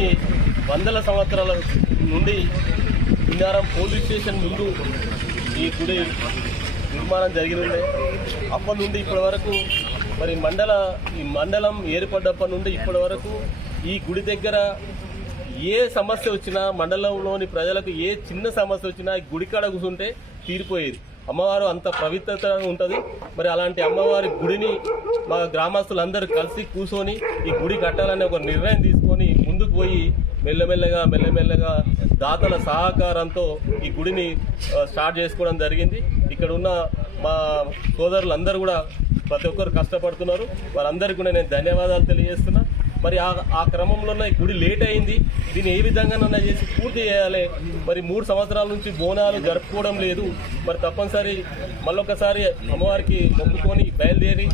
కొన్ని వందల సంవత్సరాల నుండి కిన్నారం పోలీస్ స్టేషన్ ముందు ఈ గుడి నిర్మాణం జరిగింది. అప్పటి నుండి ఇప్పటి వరకు మరి మండల ఈ మండలం ఏర్పడ్డప్పటి నుండి ఇప్పటి వరకు ఈ గుడి దగ్గర ఏ సమస్య వచ్చినా మండలంలోని ప్రజలకు ఏ చిన్న సమస్య వచ్చినా ఈ గుడి కాడ కూర్చుంటే తీరిపోయేది. అమ్మవారు అంత పవిత్రత ఉంటుంది. మరి అలాంటి అమ్మవారి గుడిని మా గ్రామస్తులందరూ కలిసి కూర్చొని ఈ గుడి కట్టాలని ఒక నిర్ణయం తీసుకొని ముందు పోయి మెల్లమెల్లగా మెల్లమెల్లగా దాతల సహకారంతో ఈ గుడిని స్టార్ట్ చేసుకోవడం జరిగింది. ఇక్కడ ఉన్న మా సోదరులందరూ కూడా ప్రతి ఒక్కరు కష్టపడుతున్నారు. వారందరికీ కూడా నేను ధన్యవాదాలు తెలియజేస్తున్నా. మరి ఆ ఆ క్రమంలోనే ఈ గుడి లేట్ అయింది. దీన్ని ఏ విధంగానన్నా చేసి పూర్తి చేయాలి. మరి మూడు సంవత్సరాల నుంచి బోనాలు జరుపుకోవడం లేదు. మరి తప్పనిసరి మళ్ళొకసారి అమ్మవారికి మొక్కుకొని బయలుదేరి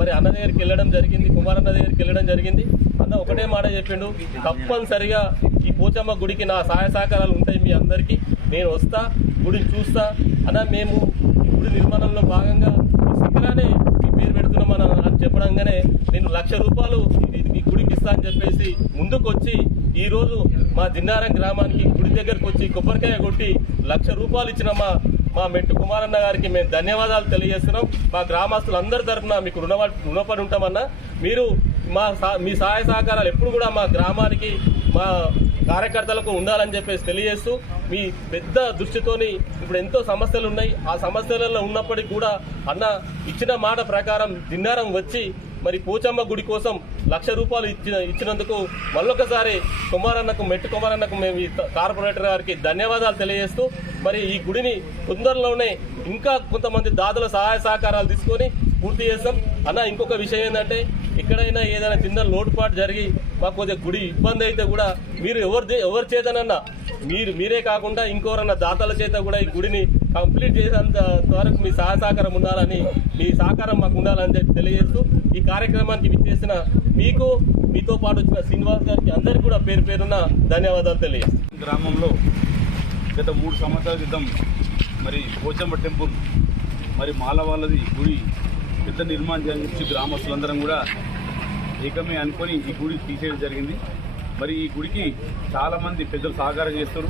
మరి అన్న దగ్గరికి వెళ్ళడం జరిగింది కుమారన్న దగ్గరికి వెళ్ళడం జరిగింది. అన్న ఒకటే మాట చెప్పిండు తప్పనిసరిగా ఈ పోచమ్మ గుడికి నా సహాయ సహకారాలు ఉంటాయి మీ అందరికీ. నేను వస్తా గుడిని చూస్తా. అన్న మేము గుడి నిర్మాణంలో భాగంగా శిఖరానే మీ పేరు పెడుతున్నామని అని చెప్పడంగానే నేను లక్ష రూపాయలు మీ గుడికి ఇస్తా అని చెప్పేసి ముందుకు వచ్చి ఈరోజు మా దిన్నారం గ్రామానికి గుడి దగ్గరకు వచ్చి కొబ్బరికాయ కొట్టి లక్ష రూపాయలు ఇచ్చిన మా మా మెట్టు కుమారన్న గారికి మేము ధన్యవాదాలు తెలియజేస్తున్నాం. మా గ్రామస్తులందరి తరఫున మీకు రుణపడి రుణపడి ఉంటామన్నా మీరు మా మీ సహాయ సహకారాలు ఎప్పుడు కూడా మా గ్రామానికి మా కార్యకర్తలకు ఉండాలని చెప్పేసి తెలియజేస్తూ మీ పెద్ద దృష్టితోని ఇప్పుడు ఎంతో సమస్యలు ఉన్నాయి. ఆ సమస్యలలో ఉన్నప్పటికీ కూడా అన్న ఇచ్చిన మాట ప్రకారం దిన్నారం వచ్చి మరి పోచమ్మ గుడి కోసం లక్ష రూపాయలు ఇచ్చిన ఇచ్చినందుకు మళ్ళొకసారి కుమారన్నకు మెట్టు కుమారన్నకు మేము ఈ కార్పొరేటర్ గారికి ధన్యవాదాలు తెలియజేస్తూ మరి ఈ గుడిని తొందరలోనే ఇంకా కొంతమంది దాతల సహాయ సహకారాలు తీసుకొని పూర్తి చేస్తాం. అన్న ఇంకొక విషయం ఏంటంటే ఎక్కడైనా ఏదైనా చిన్న లోటుపాటు జరిగి మాకు కొద్దిగా గుడి ఇబ్బంది అయితే కూడా మీరు ఎవరి ఎవరు ఎవరి చేతనన్నా మీరు మీరే కాకుండా ఇంకోరన్నా దాతల చేత కూడా ఈ గుడిని కంప్లీట్ చేసేంత వరకు మీ సహాయ సహకారం ఉండాలని మీ సహకారం మాకు ఉండాలని చెప్పి తెలియజేస్తూ ఈ కార్యక్రమానికి విచ్చేసిన మీకు మీతో పాటు వచ్చిన శ్రీనివాస్ గారికి అందరికీ కూడా పేరు పేరున ధన్యవాదాలు తెలియజేస్తాను గ్రామంలో గత మూడు సంవత్సరాల క్రితం మరి పోచంబ టెంపుల్ మరి మాల వాళ్ళది గుడి పెద్ద నిర్మాణం జరిగించి గ్రామస్తులందరం కూడా ఏకమే అనుకొని ఈ గుడి తీసేయడం జరిగింది. మరి ఈ గుడికి చాలామంది పెద్దలు సహకారం చేస్తారు.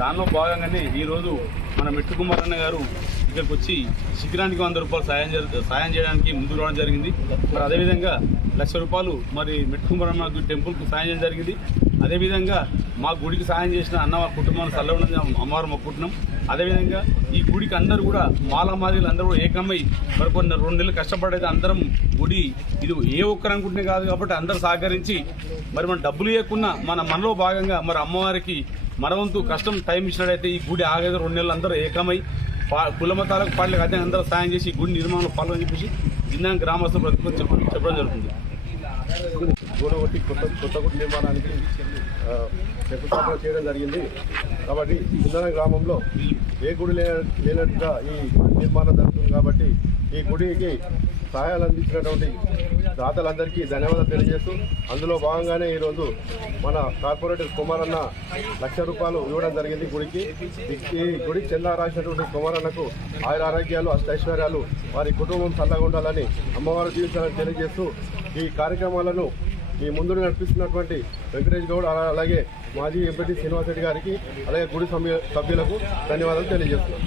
దానిలో భాగంగానే ఈరోజు మన మెట్టు కుమారన్న గారు ఇక్కడికి వచ్చి శిఖరానికి వంద రూపాయలు సాయం సాయం చేయడానికి ముందుకు రావడం జరిగింది. మరి అదేవిధంగా లక్ష రూపాయలు మరి మెట్టు కుమారన్న టెంపుల్కి సాయం చేయడం జరిగింది. అదేవిధంగా మా గుడికి సాయం చేసిన అన్న వాళ్ళ కుటుంబాన్ని చల్లవడం అమ్మవారు మొక్కుంటున్నాం అదేవిధంగా ఈ గుడికి అందరూ కూడా మాలామాదిలు అందరూ కూడా ఏకమై మరి కొన్ని రెండు నెలలు కష్టపడేది అందరం గుడి. ఇది ఏ ఒక్కరు అనుకుంటే కాదు కాబట్టి అందరూ సహకరించి మరి మన డబ్బులు ఇవ్వకుండా మన మనలో భాగంగా మరి అమ్మవారికి మనవంతు కష్టం టైం ఇచ్చినట్టయితే ఈ గుడి ఆగేది రెండు నెలలు అందరూ ఏకమై పా- కుల మతాలకు పాటలకు అదే అందరూ సాయం చేసి ఈ గుడి నిర్మాణంలో పాల్గొని చెప్పేసి జిల్లా గ్రామస్తులు ప్రతి చెప్పడం జరుగుతుంది. గోడగొట్టి కొత్త కొత్త గుడి నిర్మాణానికి శంకుస్థాపన చేయడం జరిగింది. కాబట్టి చిందన గ్రామంలో ఏ గుడి లేనట్టుగా ఈ నిర్మాణం జరుగుతుంది కాబట్టి ఈ గుడికి సహాయాలు అందించినటువంటి దాతలందరికీ ధన్యవాదాలు తెలియజేస్తూ అందులో భాగంగానే ఈరోజు మన కార్పొరేటర్ కుమారన్న లక్ష రూపాయలు ఇవ్వడం జరిగింది గుడికి. ఈ- గుడి చెందా రాసినటువంటి కుమారన్నకు ఆయుర ఆరోగ్యాలు అష్టైశ్వర్యాలు వారి కుటుంబం చల్లగా ఉండాలని అమ్మవారు జీవించాలని తెలియజేస్తూ ఈ కార్యక్రమాలను ఈ ముందు నడిపిస్తున్నటువంటి వెంకటేష్ గౌడ్ అలా- అలాగే మాజీ ఎంపీ శ్రీనివాసరెడ్డి గారికి అలాగే గుడి సభ్యులకు ధన్యవాదాలు తెలియజేస్తున్నాను